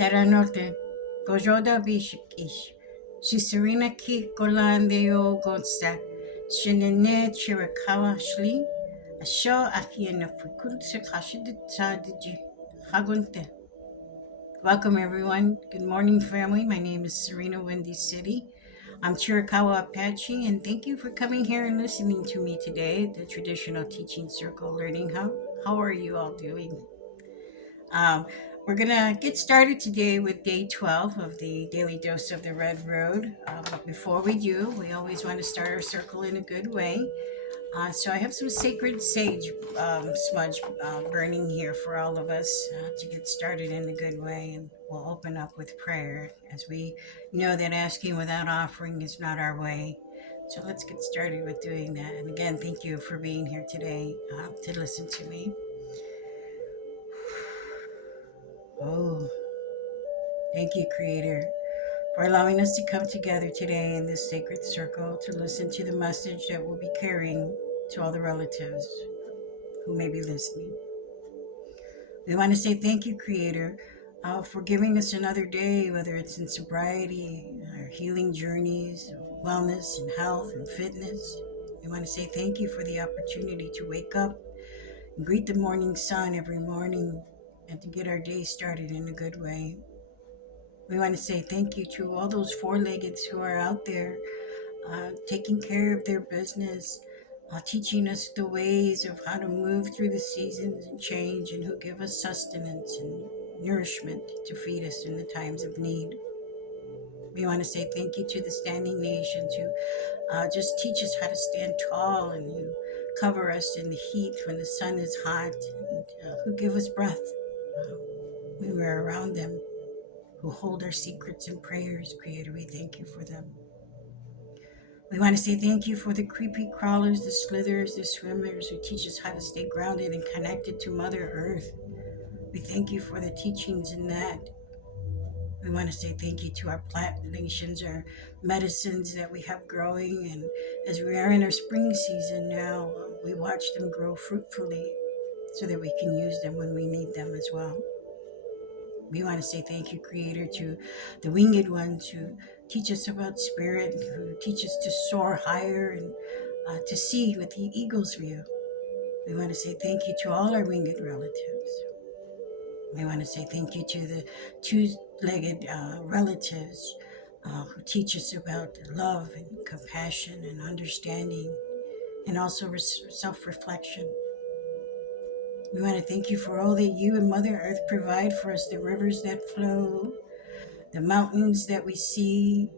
Tara Nolte, Gozhóó Dabih Shik'íís, sarina-k Golán Deyol Gonséé, Chiricahua Aslíí, Ashóó Ahi'ye Dijii, Hagont'ee. Welcome everyone. Good morning, family. My name is Sarina Windy City. I'm Chiricahua Apache, and thank you for coming here and listening to me today at the Traditional Teaching Circle Learning Hub. How are you all doing? We're going to get started today with day 12 of the Daily Dose of the Red Road. But before we do, we always want to start our circle in a good way. So I have some sacred sage smudge burning here for all of us to get started in a good way. And we'll open up with prayer, as we know that asking without offering is not our way. So let's get started with doing that. And again, thank you for being here today to listen to me. Oh, thank you, Creator, for allowing us to come together today in this sacred circle to listen to the message that we'll be carrying to all the relatives who may be listening. We want to say thank you, Creator, for giving us another day, whether it's in sobriety, our healing journeys, wellness and health and fitness. We want to say thank you for the opportunity to wake up and greet the morning sun every morning and to get our day started in a good way. We want to say thank you to all those four-leggeds who are out there taking care of their business, teaching us the ways of how to move through the seasons and change, and who give us sustenance and nourishment to feed us in the times of need. We want to say thank you to the standing nations who just teach us how to stand tall, and who cover us in the heat when the sun is hot, and who give us breath when we're around them, who hold our secrets and prayers. Creator, we thank you for them. We want to say thank you for the creepy crawlers, the slithers, the swimmers who teach us how to stay grounded and connected to Mother Earth. We thank you for the teachings in that. We want to say thank you to our plant nations, our medicines that we have growing. And as we are in our spring season now, we watch them grow fruitfully so that we can use them when we need them as well. We want to say thank you, Creator, to the winged ones who teach us about spirit, who teach us to soar higher and to see with the eagle's view. We want to say thank you to all our winged relatives. We want to say thank you to the two-legged relatives who teach us about love and compassion and understanding, and also self-reflection. We want to thank you for all that you and Mother Earth provide for us, the rivers that flow, the mountains that we see.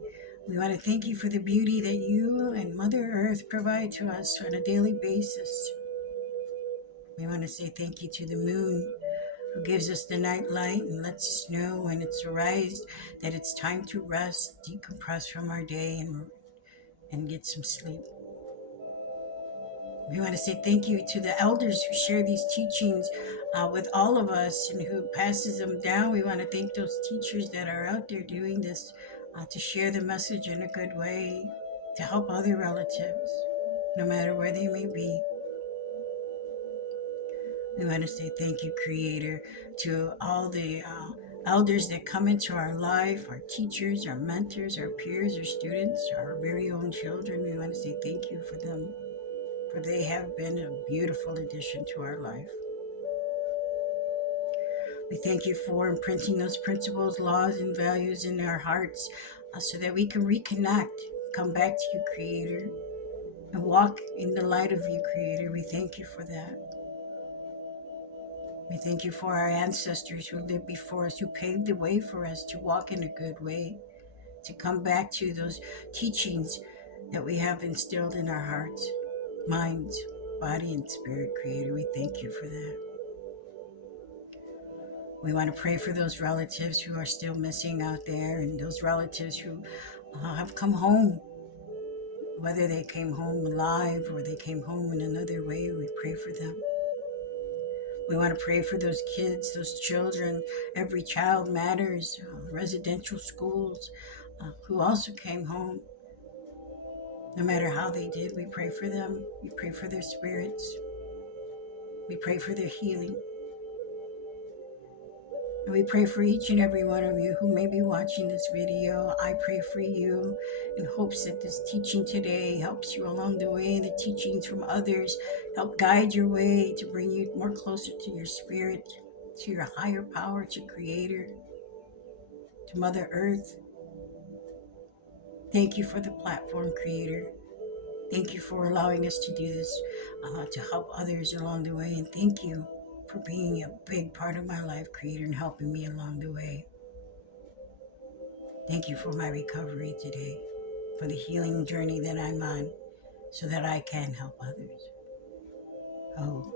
We want to thank you for the beauty that you and Mother Earth provide to us on a daily basis. We want to say thank you to the moon, who gives us the night light and lets us know when it's arised that it's time to rest, decompress from our day, and get some sleep. We want to say thank you to the elders who share these teachings with all of us and who passes them down. We want to thank those teachers that are out there doing this to share the message in a good way, to help other relatives, no matter where they may be. We want to say thank you, Creator, to all the elders that come into our life, our teachers, our mentors, our peers, our students, our very own children. We want to say thank you for them, for they have been a beautiful addition to our life. We thank you for imprinting those principles, laws, and values in our hearts so that we can reconnect, come back to you, Creator, and walk in the light of you, Creator. We thank you for that. We thank you for our ancestors who lived before us, who paved the way for us to walk in a good way, to come back to those teachings that we have instilled in our hearts, minds, body, and spirit, Creator. We thank you for that. We want to pray for those relatives who are still missing out there, and those relatives who have come home, whether they came home alive or they came home in another way. We pray for them. We want to pray for those kids, those children. Every child matters. Residential schools who also came home. No matter how they did, we pray for them. We pray for their spirits. We pray for their healing. And we pray for each and every one of you who may be watching this video. I pray for you in hopes that this teaching today helps you along the way. The teachings from others help guide your way to bring you more closer to your spirit, to your higher power, to Creator, to Mother Earth. Thank you for the platform, Creator. Thank you for allowing us to do this to help others along the way. And thank you for being a big part of my life, Creator, and helping me along the way. Thank you for my recovery today, for the healing journey that I'm on, so that I can help others. Oh,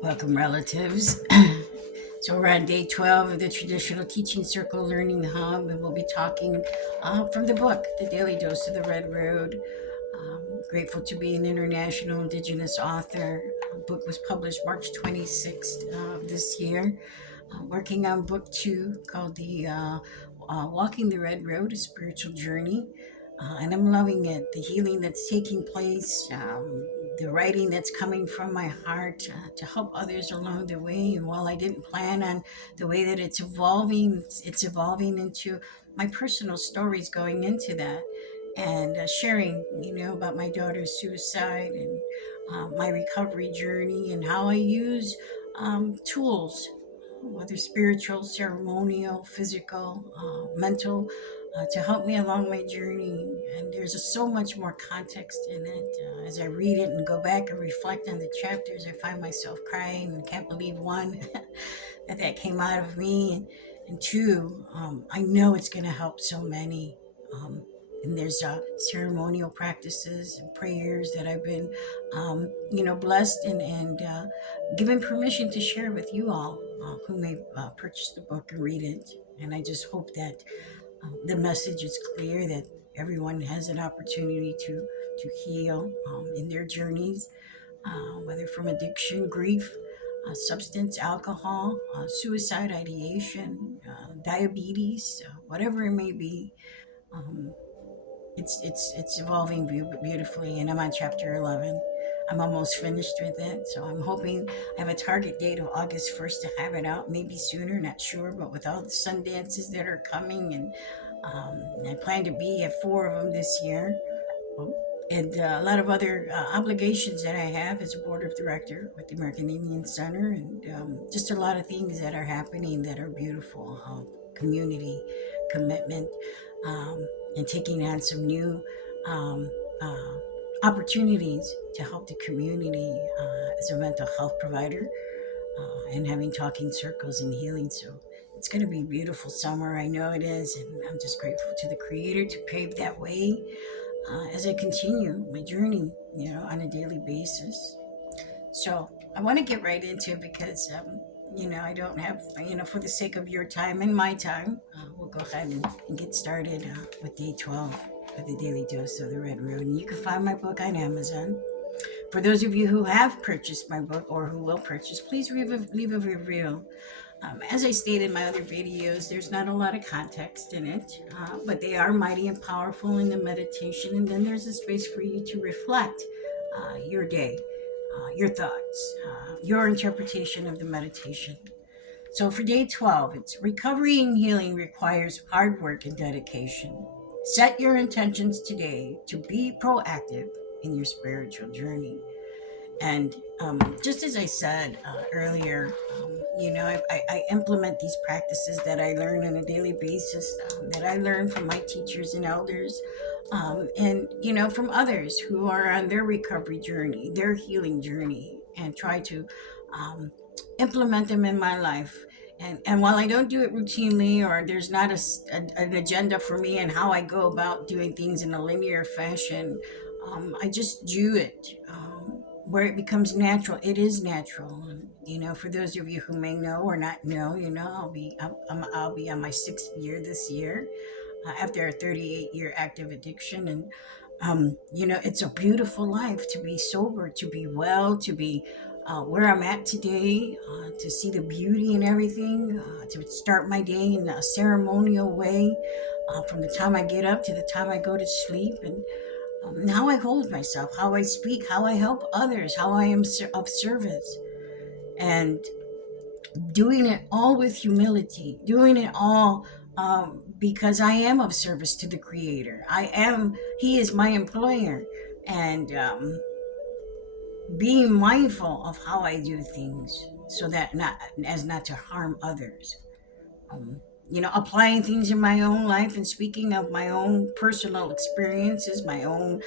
welcome, relatives. So we're on day 12 of the Traditional Teaching Circle Learning Hub, and we'll be talking from the book, The Daily Dose of the Red Road. Grateful to be an international Indigenous author. The book was published March 26th of this year. Working on book 2 called the Walking the Red Road, A Spiritual Journey. And I'm loving it. The healing that's taking place, the writing that's coming from my heart to help others along the way. And while I didn't plan on the way that it's evolving into my personal stories going into that. And sharing, about my daughter's suicide and my recovery journey and how I use tools, whether spiritual, ceremonial, physical, mental, to help me along my journey. And there's so much more context in it. As I read it and go back and reflect on the chapters, I find myself crying and can't believe, one, that came out of me, and two, I know it's going to help so many. And there's ceremonial practices and prayers that I've been, blessed and given permission to share with you all who may purchase the book and read it. And I just hope that the message is clear, that everyone has an opportunity to heal in their journeys, whether from addiction, grief, substance, alcohol, suicide ideation, diabetes, whatever it may be. Um, it's evolving beautifully, and I'm on chapter 11. I'm almost finished with it, so I'm hoping I have a target date of August 1st to have it out, maybe sooner, not sure, but with all the Sundances that are coming, and I plan to be at 4 of them this year. And a lot of other obligations that I have as a board of director with the American Indian Center, and just a lot of things that are happening that are beautiful. Community commitment, and taking on some new um, uh, opportunities to help the community as a mental health provider, and having talking circles and healing. So it's going to be a beautiful summer. I know it is, and I'm just grateful to the Creator to pave that way as I continue my journey, on a daily basis. So I want to get right into it because, I don't have, for the sake of your time and my time, we'll go ahead and get started with day 12 of the Daily Dose of the Red Road. And you can find my book on Amazon. For those of you who have purchased my book or who will purchase, please leave a review. As I stated in my other videos, there's not a lot of context in it, but they are mighty and powerful in the meditation. And then there's a space for you to reflect your day, your thoughts, your interpretation of the meditation. So for day 12, it's recovery and healing requires hard work and dedication. Set your intentions today to be proactive in your spiritual journey. And just as I said earlier, I implement these practices that I learn on a daily basis, that I learn from my teachers and elders, and, from others who are on their recovery journey, their healing journey, and try to implement them in my life. And while I don't do it routinely, or there's not an agenda for me and how I go about doing things in a linear fashion, I just do it. Where it becomes natural, it is natural. For those of you who may know or not know, I'll be on my 6th year this year, after a 38-year active addiction, and it's a beautiful life to be sober, to be well, to be where I'm at today, to see the beauty in everything, to start my day in a ceremonial way, from the time I get up to the time I go to sleep, and how I hold myself, how I speak, how I help others, how I am of service. And doing it all with humility, doing it all because I am of service to the Creator. He is my employer, and being mindful of how I do things so that not to harm others. Um, Applying things in my own life and speaking of my own personal experiences, my own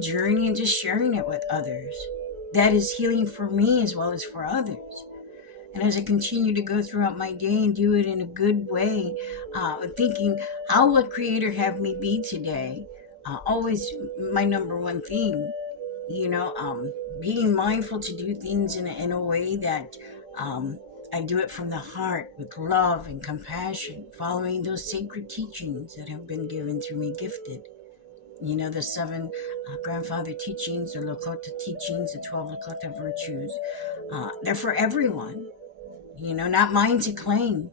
journey, and just sharing it with others. That is healing for me as well as for others. And as I continue to go throughout my day and do it in a good way, thinking, how would Creator have me be today? Always my number one thing, being mindful to do things in a way that I do it from the heart with love and compassion, following those sacred teachings that have been given to me, gifted. The seven grandfather teachings, the Lakota teachings, the 12 Lakota virtues. They're for everyone, not mine to claim.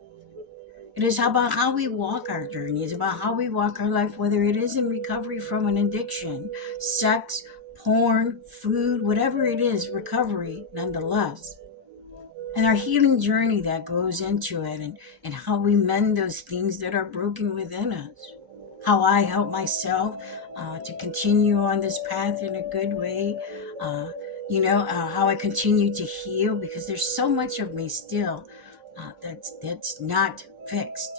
It is about how we walk our journey. It's about how we walk our life, whether it is in recovery from an addiction, sex, porn, food, whatever it is, recovery nonetheless. And our healing journey that goes into it, and how we mend those things that are broken within us. How I help myself to continue on this path in a good way. How I continue to heal, because there's so much of me still that's not fixed.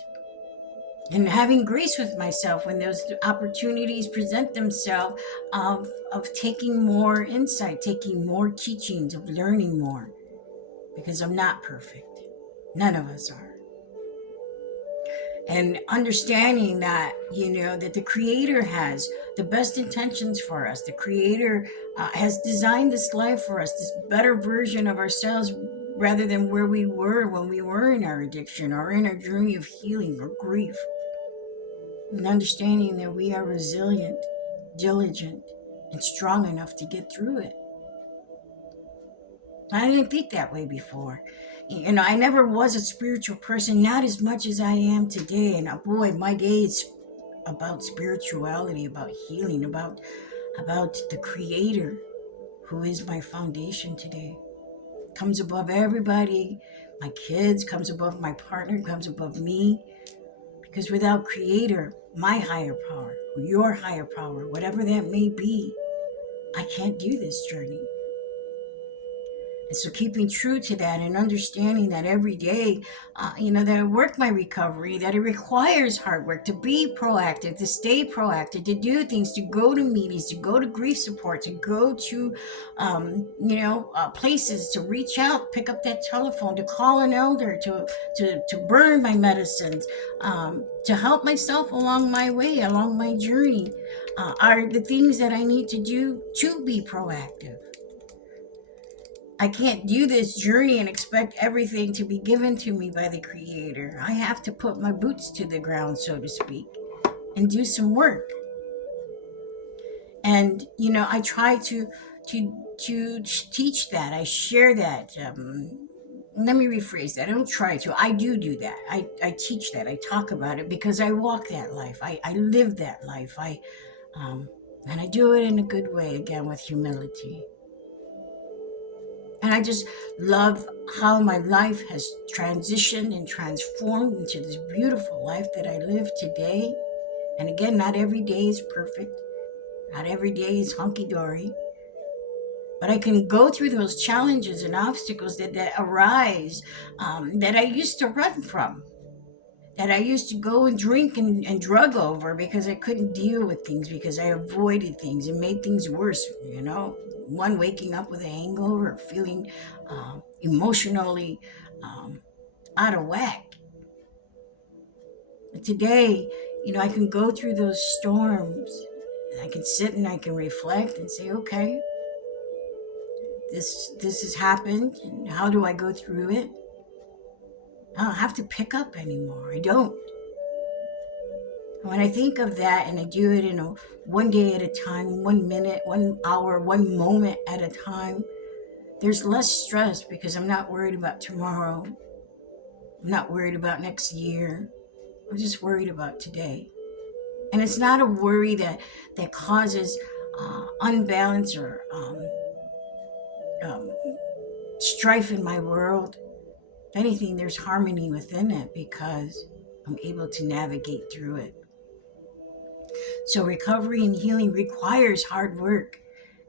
And having grace with myself when those opportunities present themselves of taking more insight, taking more teachings, of learning more, because I'm not perfect. None of us are. And understanding that, that the Creator has the best intentions for us. The Creator has designed this life for us, this better version of ourselves, rather than where we were when we were in our addiction or in our journey of healing or grief. And understanding that we are resilient, diligent, and strong enough to get through it. I didn't think that way before. I never was a spiritual person, not as much as I am today. And boy, my day is about spirituality, about healing, about the Creator, who is my foundation today. Comes above everybody, my kids, comes above my partner, comes above me. Because without Creator, my higher power, your higher power, whatever that may be, I can't do this journey. And so keeping true to that and understanding that every day, that I work my recovery, that it requires hard work to be proactive, to stay proactive, to do things, to go to meetings, to go to grief support, to go to, places, to reach out, pick up that telephone, to call an elder, to burn my medicines, to help myself along my way, along my journey, are the things that I need to do to be proactive. I can't do this journey and expect everything to be given to me by the Creator. I have to put my boots to the ground, so to speak, and do some work. And, I try to teach that. I share that. Let me rephrase that. I don't try to. I do that. I teach that. I talk about it because I walk that life. I live that life. And I do it in a good way, again, with humility. And I just love how my life has transitioned and transformed into this beautiful life that I live today. And again, not every day is perfect. Not every day is hunky-dory. But I can go through those challenges and obstacles that arise, that I used to run from, that I used to go and drink and drug over because I couldn't deal with things, because I avoided things and made things worse, One, waking up with a hangover, or feeling emotionally out of whack. But today, I can go through those storms. I can sit and I can reflect and say, okay, this has happened, and how do I go through it? I don't have to pick up anymore. I don't. When I think of that and I do it in one day at a time, 1 minute, 1 hour, 1 moment at a time, there's less stress because I'm not worried about tomorrow. I'm not worried about next year. I'm just worried about today. And it's not a worry that causes unbalance or strife in my world. If anything, there's harmony within it because I'm able to navigate through it. So recovery and healing requires hard work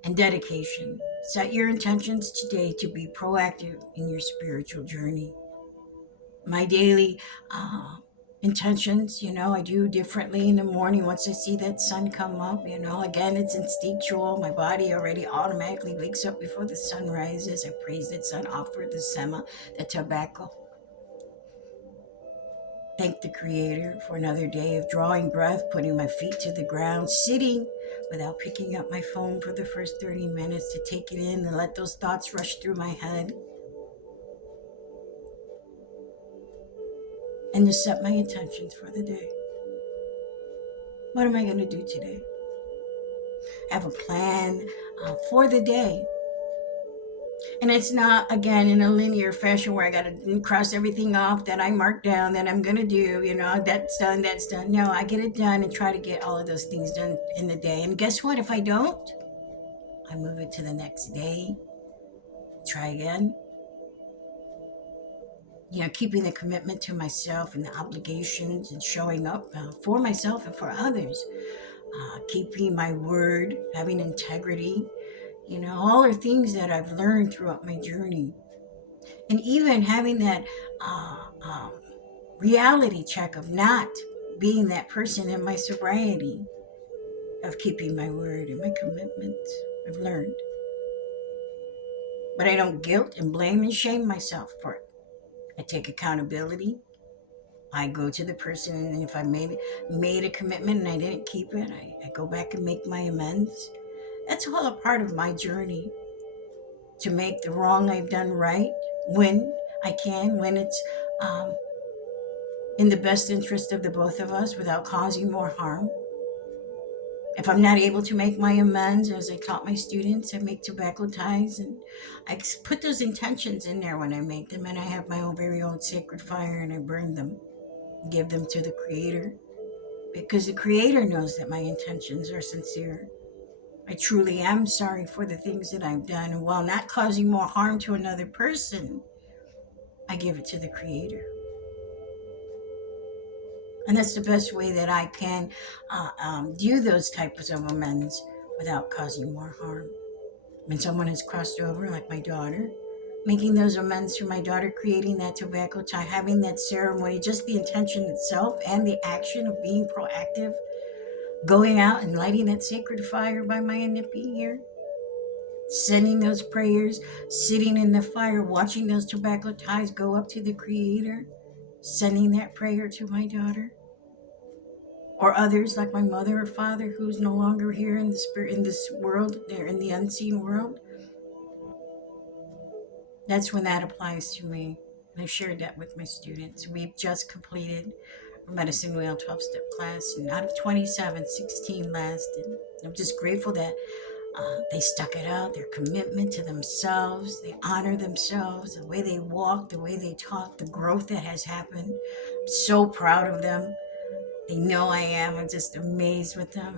and dedication. Set your intentions today to be proactive in your spiritual journey. My daily intentions, I do differently in the morning once I see that sun come up. Again, it's instinctual. My body already automatically wakes up before the sun rises. I praise that sun, offer the sema, the tobacco. Thank the Creator for another day of drawing breath, putting my feet to the ground, sitting without picking up my phone for the first 30 minutes to take it in and let those thoughts rush through my head. And to set my intentions for the day. What am I going to do today? I have a plan for the day. And it's not, again, in a linear fashion where I got to cross everything off that I marked down that I'm going to do, that's done, that's done. No, I get it done and try to get all of those things done in the day. And guess what? If I don't, I move it to the next day, try again. Keeping the commitment to myself and the obligations and showing up for myself and for others. Keeping my word, having integrity. All are things that I've learned throughout my journey. And even having that reality check of not being that person in my sobriety, of keeping my word and my commitments, I've learned. But I don't guilt and blame and shame myself for it. I take accountability. I go to the person, and if I made a commitment and I didn't keep it, I go back and make my amends. That's all a part of my journey. To make the wrong I've done right when I can, when it's in the best interest of the both of us without causing more harm. If I'm not able to make my amends, as I taught my students, I make tobacco ties, and I put those intentions in there when I make them, and I have my very own sacred fire, and I burn them, give them to the Creator, because the Creator knows that my intentions are sincere. I truly am sorry for the things that I've done, and while not causing more harm to another person, I give it to the Creator. And that's the best way that I can do those types of amends without causing more harm. When someone has crossed over, like my daughter, making those amends for my daughter, creating that tobacco tie, having that ceremony, just the intention itself and the action of being proactive, going out and lighting that sacred fire by my Anipi here, sending those prayers, sitting in the fire, watching those tobacco ties go up to the Creator, sending that prayer to my daughter. Or others like my mother or father who's no longer here in the spirit, in this world, they're in the unseen world. That's when that applies to me. And I shared that with my students. We've just completed a medicine wheel 12-step class, and out of 27, 16 lasted. I'm just grateful that they stuck it out, their commitment to themselves, they honor themselves, the way they walk, the way they talk, the growth that has happened. I'm so proud of them. They know I am. I'm just amazed with them,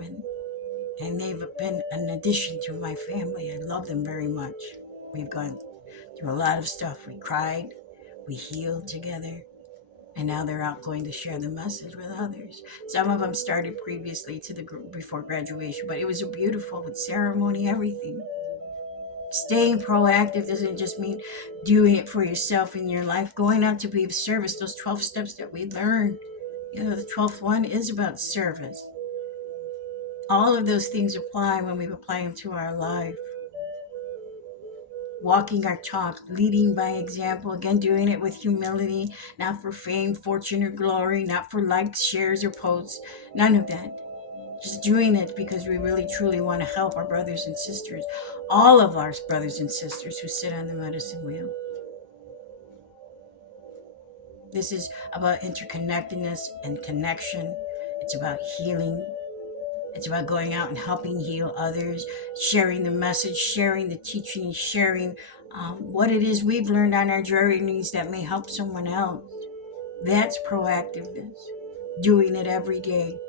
and they've been an addition to my family. I love them very much. We've gone through a lot of stuff. We cried, we healed together, and now they're out going to share the message with others. Some of them started previously to the group before graduation, but it was beautiful with ceremony, everything. Staying proactive doesn't just mean doing it for yourself in your life, going out to be of service, those 12 steps that we learned. The 12th one is about service. All of those things apply when we apply them to our life. Walking our talk, leading by example, again, doing it with humility, not for fame, fortune, or glory, not for likes, shares, or posts, none of that. Just doing it because we really, truly want to help our brothers and sisters, all of our brothers and sisters who sit on the medicine wheel. This is about interconnectedness and connection. It's about healing. It's about going out and helping heal others, sharing the message, sharing the teaching, sharing what it is we've learned on our journeys that may help someone else. That's proactiveness. Doing it every day.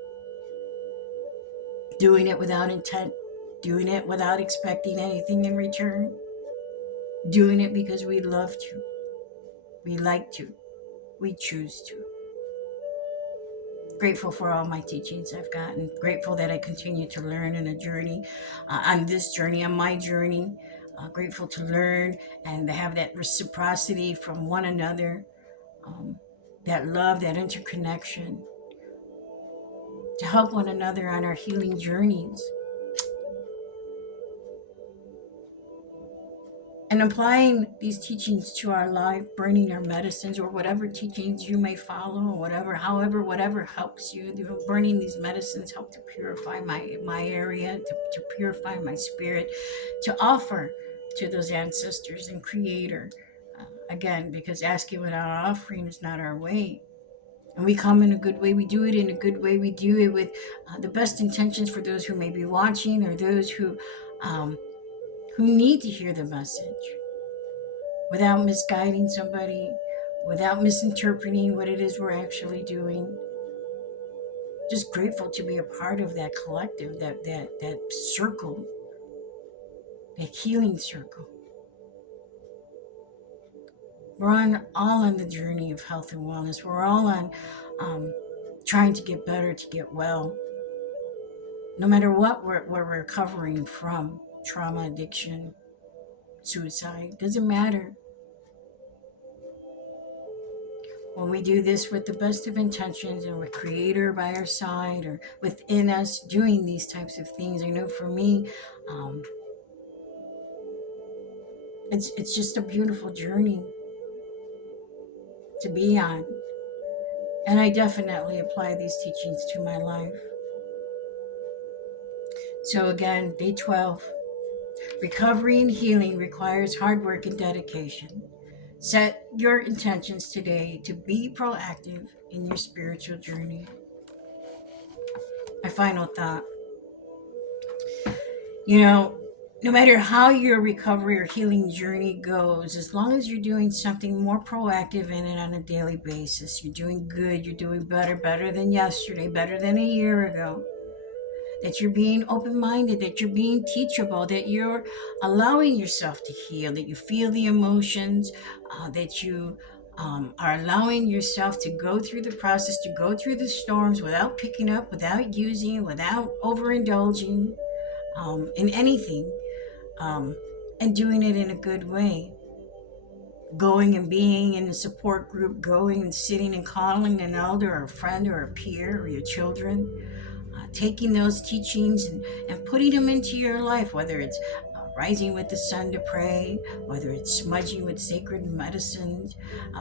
Doing it without intent. Doing it without expecting anything in return. Doing it because we love to. We like to. We choose to. Grateful for all my teachings I've gotten. Grateful that I continue to learn in a journey, on this journey, on my journey. Grateful to learn and to have that reciprocity from one another, that love, that interconnection, to help one another on our healing journeys. And applying these teachings to our life, burning our medicines or whatever teachings you may follow, or whatever helps you. Burning these medicines help to purify my area, to purify my spirit, to offer to those ancestors and Creator. Again, because asking without offering is not our way. And we come in a good way. We do it in a good way. We do it with the best intentions for those who may be watching, or those who need to hear the message, without misguiding somebody, without misinterpreting what it is we're actually doing. Just grateful to be a part of that collective, that circle, that healing circle. We're all on the journey of health and wellness. We're all on trying to get better, to get well. No matter what we're recovering from, trauma, addiction, suicide, doesn't matter. When we do this with the best of intentions and with Creator by our side or within us doing these types of things, I know for me, it's just a beautiful journey to be on. And I definitely apply these teachings to my life. So again, day 12. Recovery and healing requires hard work and dedication. Set your intentions today to be proactive in your spiritual journey. My final thought. No matter how your recovery or healing journey goes, as long as you're doing something more proactive in it on a daily basis, you're doing good, you're doing better than yesterday, better than a year ago, that you're being open-minded, that you're being teachable, that you're allowing yourself to heal, that you feel the emotions, that you are allowing yourself to go through the process, to go through the storms without picking up, without using, without overindulging in anything, and doing it in a good way. Going and being in a support group, going and sitting and calling an elder or a friend or a peer or your children, taking those teachings and putting them into your life, whether it's rising with the sun to pray, whether it's smudging with sacred medicines,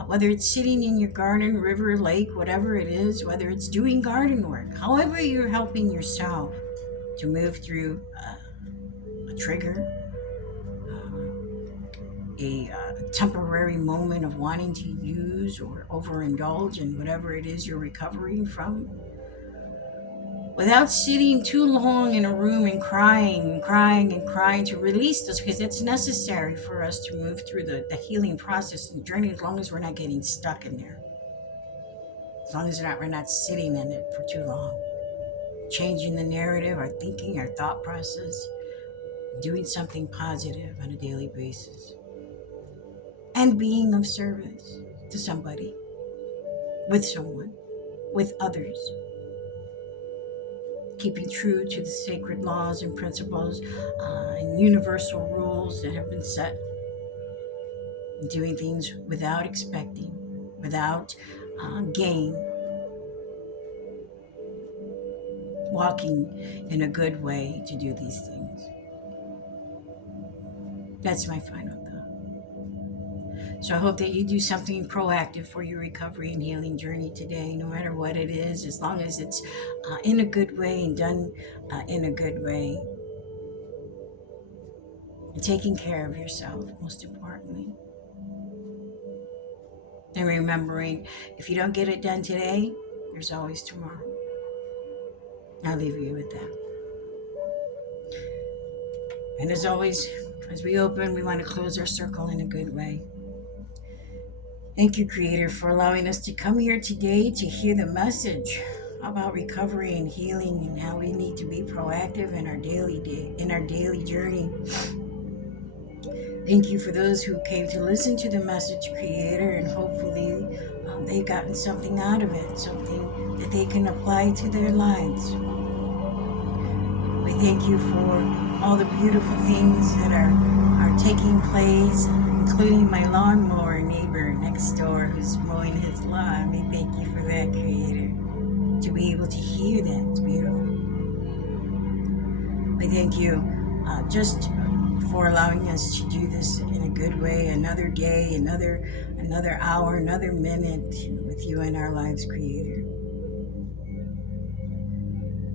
whether it's sitting in your garden, river, lake, whatever it is, whether it's doing garden work, however you're helping yourself to move through a trigger, a temporary moment of wanting to use or overindulge in whatever it is you're recovering from, without sitting too long in a room and crying to release this, because it's necessary for us to move through the healing process and journey, as long as we're not getting stuck in there, as long as we're not sitting in it for too long, changing the narrative, our thinking, our thought process, doing something positive on a daily basis, and being of service to somebody, with someone, with others. Keeping true to the sacred laws and principles and universal rules that have been set. Doing things without expecting, without gain. Walking in a good way to do these things. That's my final thought. So I hope that you do something proactive for your recovery and healing journey today, no matter what it is, as long as it's in a good way and done in a good way. And taking care of yourself, most importantly. And remembering, if you don't get it done today, there's always tomorrow. I'll leave you with that. And as always, as we open, we want to close our circle in a good way. Thank you, Creator, for allowing us to come here today to hear the message about recovery and healing and how we need to be proactive in our daily journey. Thank you for those who came to listen to the message, Creator, and hopefully they've gotten something out of it, something that they can apply to their lives. We thank you for all the beautiful things that are taking place, including my lawnmower neighbor next door who's mowing his lawn. We thank you for that, Creator. To be able to hear that, it's beautiful. We thank you just for allowing us to do this in a good way. Another day, another hour, another minute with you in our lives, Creator.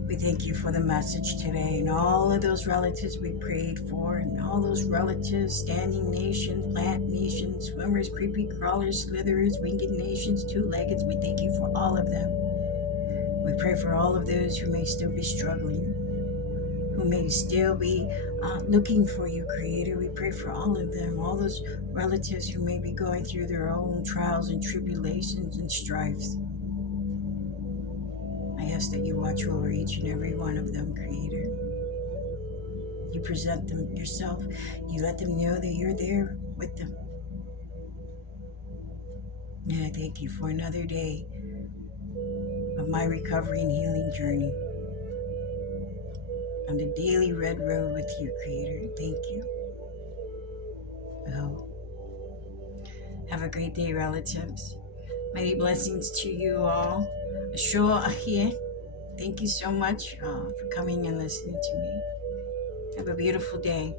We thank you for the message today and all of those relatives we prayed for, and all those relatives, standing nations, plant nations, swimmers, creepy crawlers, slitherers, winged nations, two-leggeds. We thank you for all of them. We pray for all of those who may still be struggling, who may still be looking for you, Creator. We pray for all of them, all those relatives who may be going through their own trials and tribulations and strifes. I ask that you watch over each and every one of them, Creator. You present them yourself. You let them know that you're there with them. And I thank you for another day of my recovery and healing journey on the daily red road with you, Creator. Thank you. Oh, have a great day, relatives. Many blessings to you all. Ashóó, Ahi'ye. Thank you so much for coming and listening to me. Have a beautiful day.